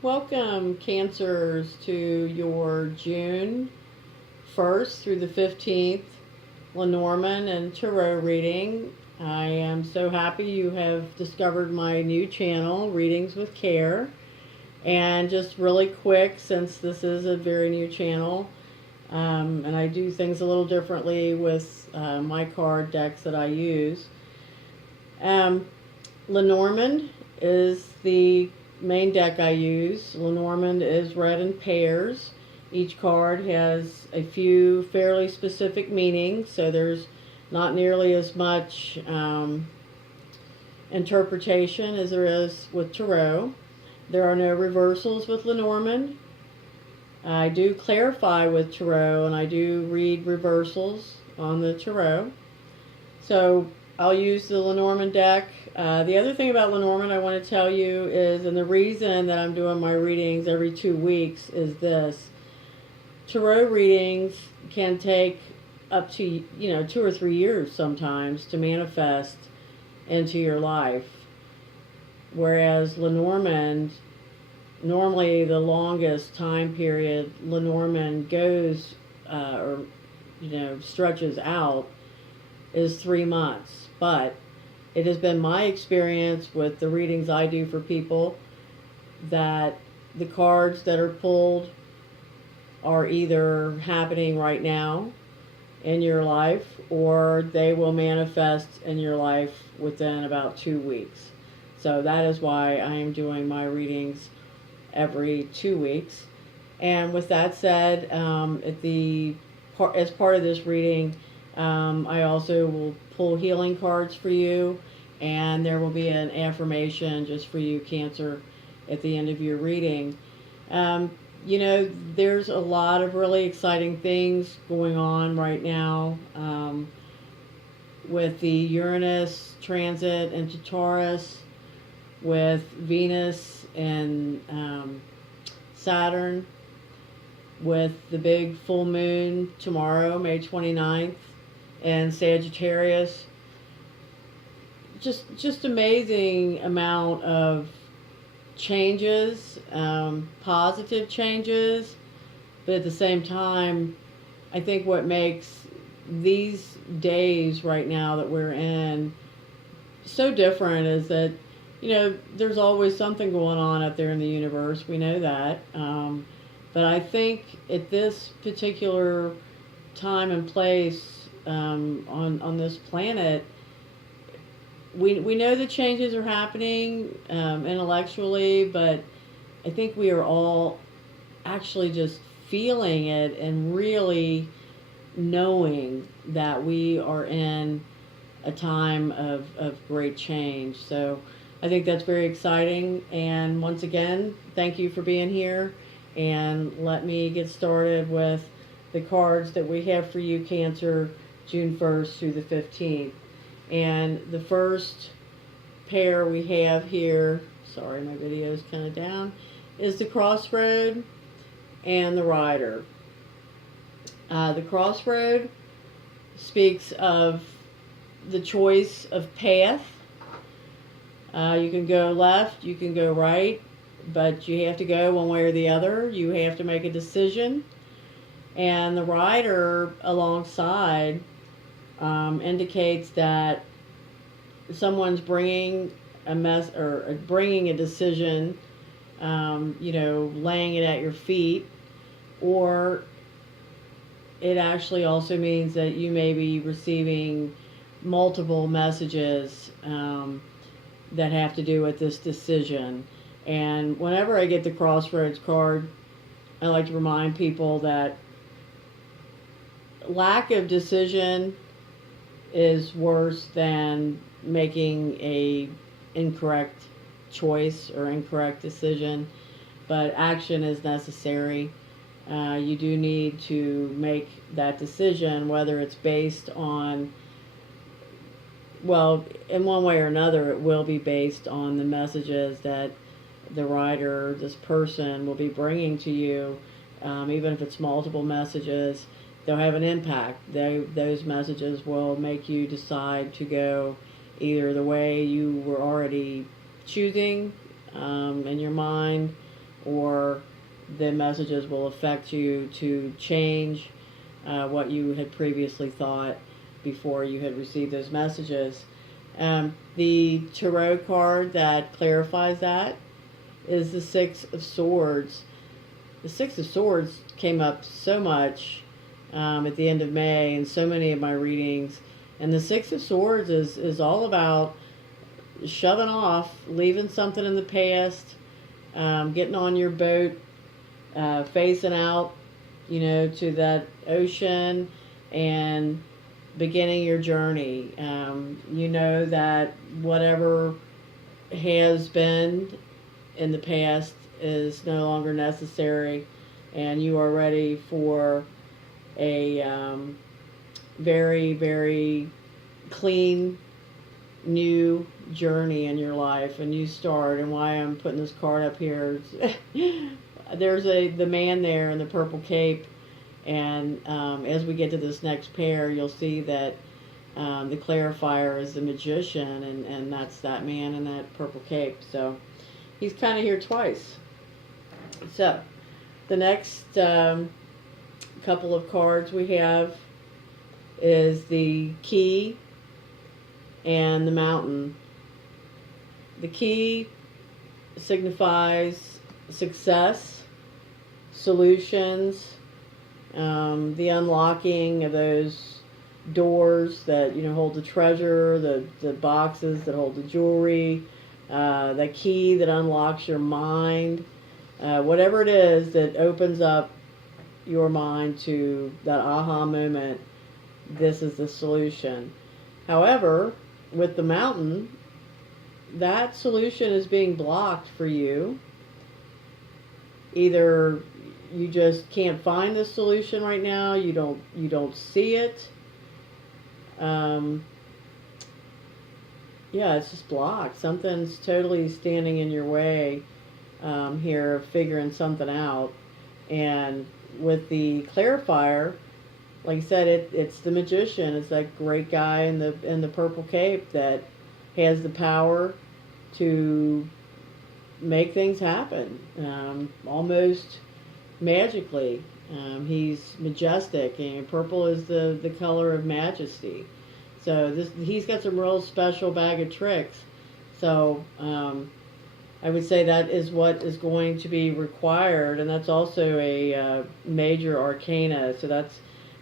Welcome, Cancers, to your June 1st through the 15th LeNormand and Tarot reading. I am so happy you have discovered my new channel, Readings with Care. And just really quick, since this is a very new channel, and I do things a little differently with my card decks that I use. Um, LeNormand is the main deck I use. LeNormand is read in pairs. Each card has a few fairly specific meanings, so there's not nearly as much interpretation as there is with Tarot. There are no reversals with LeNormand. I do clarify with Tarot, and I do read reversals on the Tarot. So I'll use the LeNormand deck. The other thing about LeNormand I want to tell you is, and the reason that I'm doing my readings every 2 weeks is this. Tarot readings can take up to, 2 or 3 years sometimes to manifest into your life. Whereas LeNormand, normally the longest time period LeNormand goes, stretches out is 3 months. But it has been my experience with the readings I do for people that the cards that are pulled are either happening right now in your life, or they will manifest in your life within about 2 weeks. So that is why I am doing my readings every 2 weeks. And with that said, as part of this reading, I also will pull healing cards for you, and there will be an affirmation just for you, Cancer, at the end of your reading. There's a lot of really exciting things going on right now with the Uranus transit into Taurus, with Venus and Saturn, with the big full moon tomorrow, May 29th, and Sagittarius. Just amazing amount of changes, positive changes, but at the same time, I think what makes these days right now that we're in so different is that, there's always something going on out there in the universe. We know that. But I think at this particular time and place on this planet, we know the changes are happening intellectually, but I think we are all actually just feeling it and really knowing that we are in a time of great change. So I think that's very exciting. And once again, thank you for being here. And let me get started with the cards that we have for you, Cancer, June 1st through the 15th. And the first pair we have here, sorry, my video is kind of down, is the Crossroad and the Rider. The Crossroad speaks of the choice of path. You can go left, you can go right, but you have to go one way or the other. You have to make a decision. And the Rider alongside indicates that someone's bringing bringing a decision, laying it at your feet, or it actually also means that you may be receiving multiple messages that have to do with this decision. And whenever I get the Crossroads card, I like to remind people that lack of decision is worse than making a incorrect choice or incorrect decision, but action is necessary. You do need to make that decision, whether it's based on, well, in one way or another, it will be based on the messages that the writer, this person, will be bringing to you. Even if it's multiple messages, they'll have an impact. Those messages will make you decide to go either the way you were already choosing in your mind, or the messages will affect you to change what you had previously thought before you had received those messages. The tarot card that clarifies that is the Six of Swords. The Six of Swords came up so much at the end of May in so many of my readings. And the Six of Swords is all about shoving off, leaving something in the past, getting on your boat, facing out, to that ocean and beginning your journey. You know that whatever has been in the past is no longer necessary, and you are ready for a very, very clean new journey in your life, a new start. And why I'm putting this card up here is there's the man there in the purple cape, and as we get to this next pair, you'll see that the clarifier is the magician, and that's that man in that purple cape. So he's kind of here twice. So the next couple of cards we have is the key and the mountain. The key signifies success, solutions, the unlocking of those doors that hold the treasure, the boxes that hold the jewelry, the key that unlocks your mind, whatever it is that opens up your mind to that aha moment. This is the solution. However, with the mountain, that solution is being blocked for you. Either you just can't find the solution right now, you don't see it. It's just blocked. Something's totally standing in your way here, figuring something out. And with the clarifier, like I said, it's the magician. It's that great guy in the purple cape that has the power to make things happen, almost magically. He's majestic, and purple is the color of majesty. So he's got some real special bag of tricks. So I would say that is what is going to be required, and that's also a major arcana. So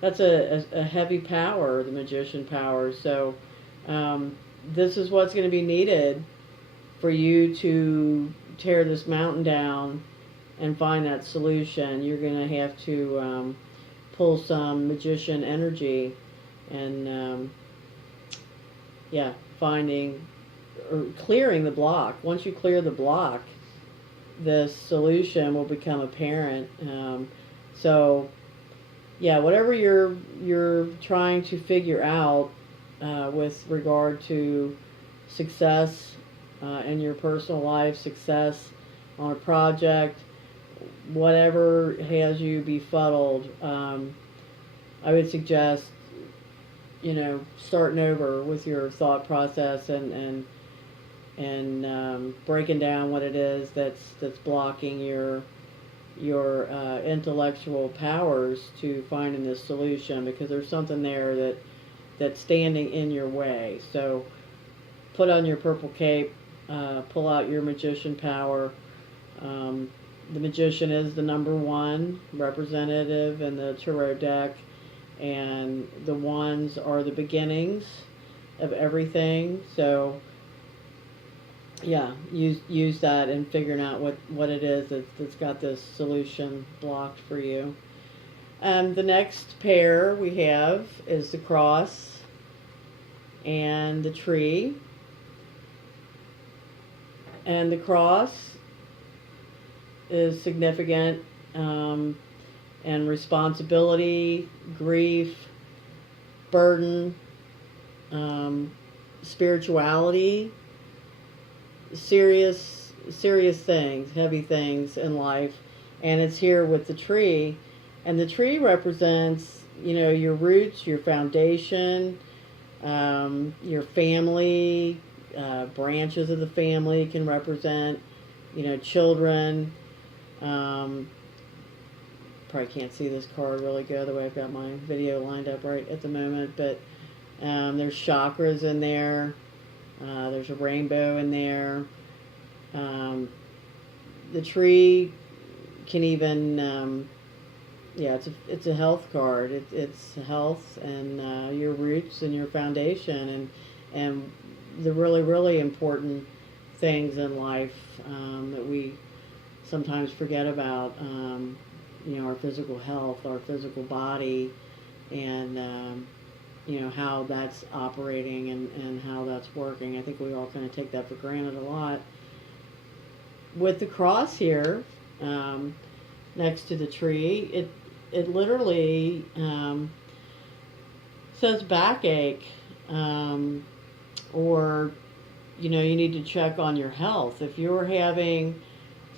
that's a heavy power, the magician power. So this is what's going to be needed for you to tear this mountain down and find that solution. You're going to have to pull some magician energy and finding or clearing the block. Once you clear the block, the solution will become apparent. Whatever you're trying to figure out with regard to success in your personal life, success on a project, whatever has you befuddled, I would suggest starting over with your thought process and breaking down what it is that's blocking your intellectual powers to finding this solution, because there's something there that's standing in your way. So put on your purple cape, pull out your magician power. The magician is the number one representative in the tarot deck, and the ones are the beginnings of everything. So use that in figuring out what it is that's got this solution blocked for you. The next pair we have is the cross and the tree. And the cross is significant, and responsibility, grief, burden, spirituality, serious things, heavy things in life. And it's here with the tree, and the tree represents your roots, your foundation, your family. Branches of the family can represent children, Um, Probably can't see this card really good the way I've got my video lined up right at the moment, but there's chakras in there. There's a rainbow in there. The tree can even, yeah, it's a health card. It's health and your roots and your foundation and the really, really important things in life that we sometimes forget about. Our physical health, our physical body, and how that's operating and how that's working. I think we all kind of take that for granted a lot. With the cross here next to the tree, it literally says backache, or you need to check on your health. If you're having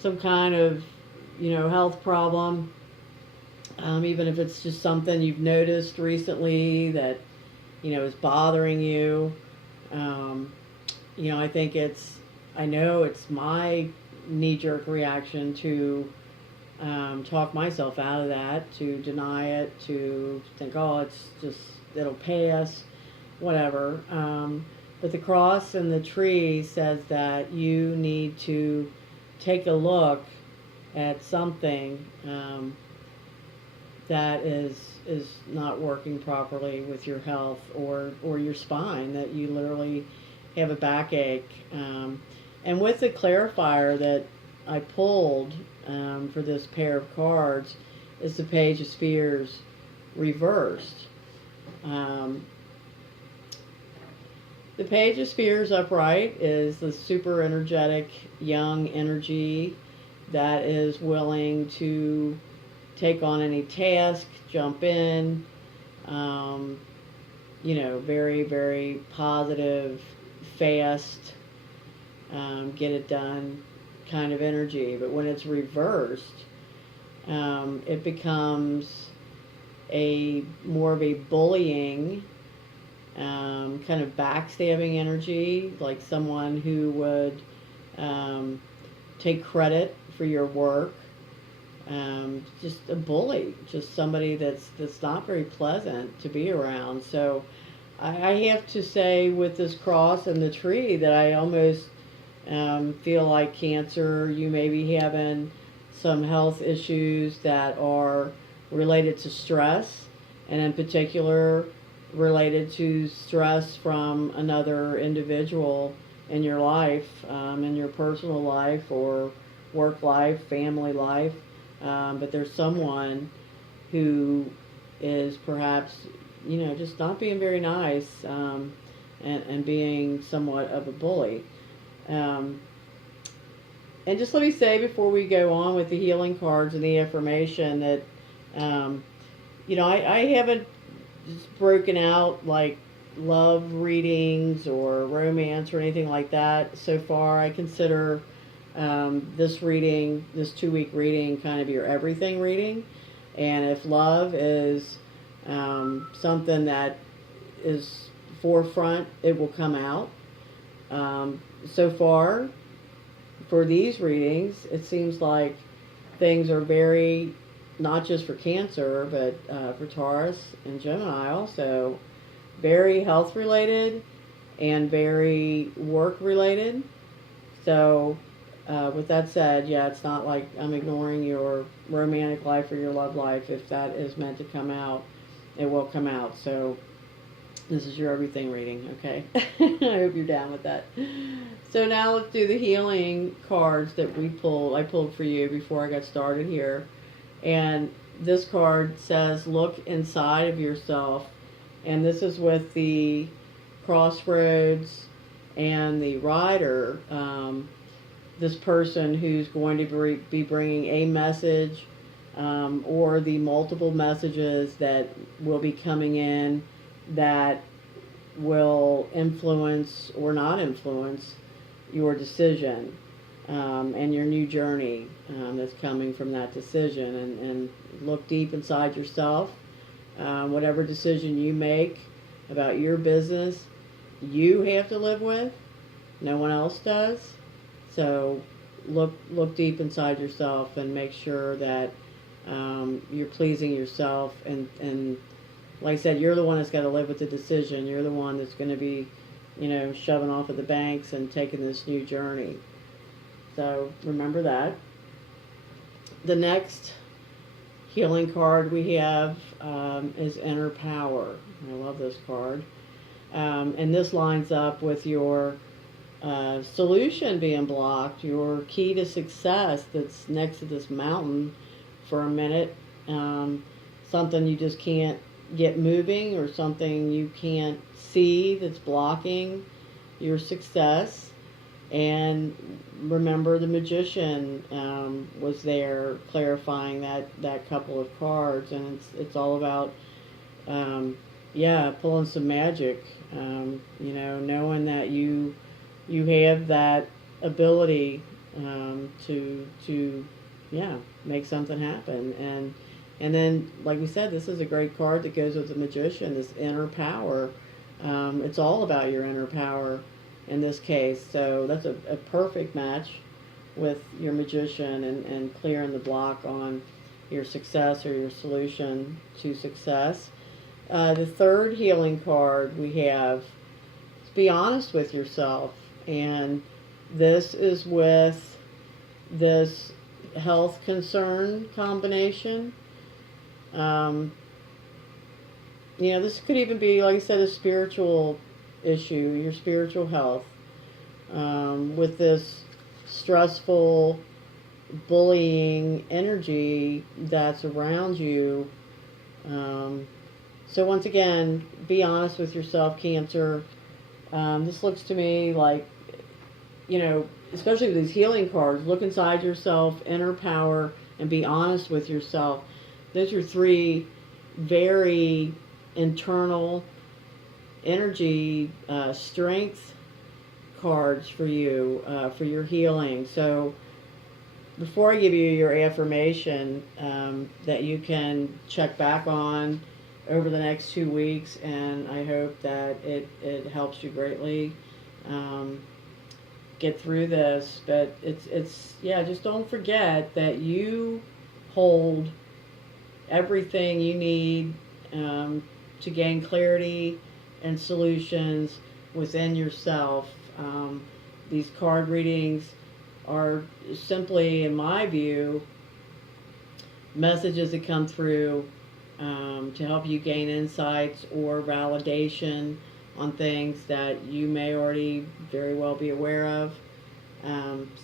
some kind of health problem, even if it's just something you've noticed recently that is bothering you. I know it's my knee-jerk reaction to talk myself out of that, to deny it, to think, oh, it'll pass, whatever. But the cross and the tree says that you need to take a look at something that is not working properly with your health or your spine, that you literally have a backache. And with the clarifier that I pulled for this pair of cards is the Page of Spears reversed. The Page of Spears upright is the super energetic young energy that is willing to take on any task, jump in, very, very positive, fast, get it done kind of energy. But when it's reversed, it becomes more of a bullying, kind of backstabbing energy, like someone who would take credit for your work. Just a bully, just somebody that's not very pleasant to be around. So I have to say, with this cross and the tree, that I almost feel like Cancer, you may be having some health issues that are related to stress, and in particular related to stress from another individual in your life, in your personal life or work life, family life. But there's someone who is perhaps, just not being very nice, and being somewhat of a bully. And just let me say before we go on with the healing cards and the affirmation that, I haven't just broken out like love readings or romance or anything like that so far. I consider this 2-week reading, kind of your everything reading. And if love is something that is forefront, it will come out. So far, for these readings, it seems like things are very, not just for Cancer, but for Taurus and Gemini also, very health related and very work related. So with that said, yeah, it's not like I'm ignoring your romantic life or your love life. If that is meant to come out, it will come out. So this is your everything reading, okay? I hope you're down with that. So now let's do the healing cards that I pulled for you before I got started here. And this card says, look inside of yourself. And this is with the crossroads and the rider. This person who's going to be bringing a message, or the multiple messages that will be coming in that will influence or not influence your decision, and your new journey that's coming from that decision. And look deep inside yourself. Whatever decision you make about your business, you have to live with. No one else does. So look deep inside yourself and make sure that you're pleasing yourself. And like I said, you're the one that's got to live with the decision. You're the one that's going to be, shoving off of the banks and taking this new journey. So remember that. The next healing card we have is Inner Power. I love this card. And this lines up with your solution being blocked, your key to success that's next to this mountain for a minute. Something you just can't get moving, or something you can't see that's blocking your success. And remember, the Magician was there clarifying that couple of cards, and it's all about pulling some magic. Knowing that you have that ability to make something happen. And then, like we said, this is a great card that goes with the Magician, this inner power. It's all about your inner power in this case. So that's a perfect match with your Magician and clearing the block on your success or your solution to success. The third healing card we have is Be Honest with Yourself. And this is with this health concern combination. This could even be, like I said, a spiritual issue, your spiritual health, with this stressful, bullying energy that's around you. So once again, be honest with yourself, Cancer. This looks to me like, especially with these healing cards, look inside yourself, inner power, and be honest with yourself. Those are three very internal energy strength cards for you, for your healing. So before I give you your affirmation that you can check back on over the next 2 weeks, and I hope that it helps you greatly get through this. But it's just don't forget that you hold everything you need to gain clarity and solutions within yourself. These card readings are simply, in my view, messages that come through to help you gain insights or validation on things that you may already very well be aware of.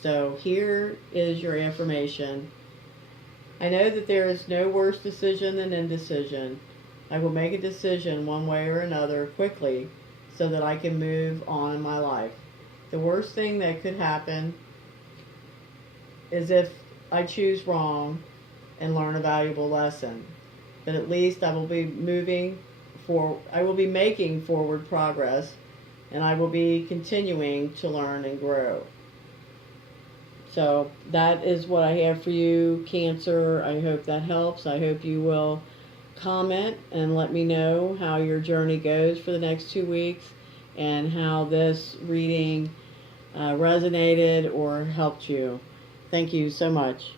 So here is your affirmation. I know that there is no worse decision than indecision. I will make a decision one way or another quickly so that I can move on in my life. The worst thing that could happen is if I choose wrong and learn a valuable lesson. But at least I will be making forward progress, and I will be continuing to learn and grow. So that is what I have for you, Cancer. I hope that helps. I hope you will comment and let me know how your journey goes for the next 2 weeks and how this reading resonated or helped you. Thank you so much.